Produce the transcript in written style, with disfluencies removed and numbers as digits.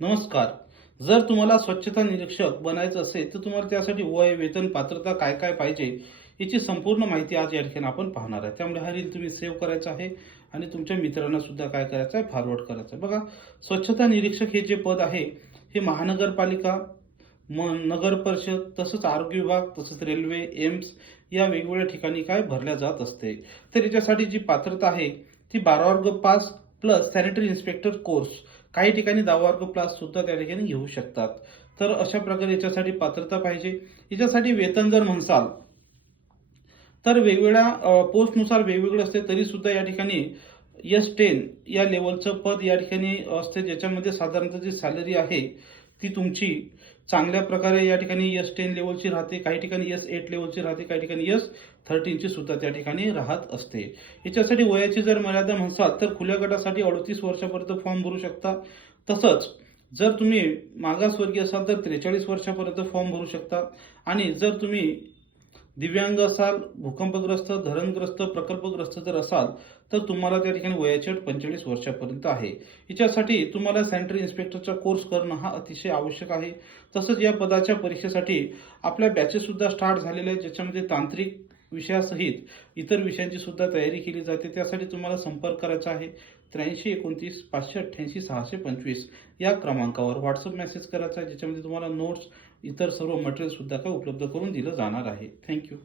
नमस्कार. जर तुम्हाला स्वच्छता निरीक्षक बनायचं असेल, तर तुम्हाला त्यासाठी वय, वेतन, पात्रता काय काय पाहिजे याची संपूर्ण माहिती आज या ठिकाणी आपण पाहणार आहे. त्यामुळे हा रील तुम्ही सेव्ह करायचा आहे आणि तुमच्या मित्रांना सुद्धा काय करायचं आहे, फॉरवर्ड करायचं आहे. बघा, स्वच्छता निरीक्षक हे जे पद आहे, हे महानगरपालिका, नगर परिषद, तसंच आरोग्य विभाग, तसंच रेल्वे, एम्स या वेगवेगळ्या ठिकाणी काय भरल्या जात असते. तर याच्यासाठी जी पात्रता आहे ती 12 वर्ग pass plus sanitary inspector course. काही ठिकाणी 10 वर्ग प्लस सुद्धा त्या ठिकाणी घेऊ शकतात. तर अशा प्रकारे याच्यासाठी पात्रता पाहिजे. याच्यासाठी वेतन जर म्हणसाल तर वेगवेगळ्या पोस्टनुसार वेगवेगळं असते, तरी सुद्धा या ठिकाणी S10 या लेवलचं पद या ठिकाणी असते, ज्याच्यामध्ये साधारणतः जी सॅलरी आहे ती तुमची चांगल्या प्रकारे या ठिकाणी S10 लेवलची राहते, काही ठिकाणी S8 लेवलची राहते, काही ठिकाणी S13 ची सुद्धा त्या ठिकाणी राहत असते. याच्यासाठी वयाची जर मर्यादा म्हणसाल तर खुल्या गटासाठी 38 वर्षापर्यंत फॉर्म भरू शकता. तसंच जर तुम्ही मागासवर्गीय असाल तर 43 वर्षापर्यंत फॉर्म भरू शकता. आणि जर तुम्ही दिव्यांग असाल, भूकंपग्रस्त, धरणग्रस्त, प्रकल्पग्रस्त जर असाल तर तुम्हाला त्या ठिकाणी वयाची अट 45 वर्षापर्यंत आहे. याच्यासाठी तुम्हाला सॅनिटरी इन्स्पेक्टरचा कोर्स करणं हा अतिशय आवश्यक आहे. तसंच या पदाच्या परीक्षेसाठी आपल्या बॅचेस सुद्धा स्टार्ट झालेले आहेत, ज्याच्यामध्ये तांत्रिक विषयासहित इतर विषयांची सुद्धा तयारी केली जाते. त्यासाठी तुम्हाला संपर्क करायचा आहे 83 29 588 625 या क्रमांकावर व्हॉट्सअप मेसेज करायचा आहे, ज्याच्यामध्ये तुम्हाला नोट्स, इतर सर्व मटेरियल सुद्धा काय उपलब्ध करून दिलं जाणार आहे. थँक्यू.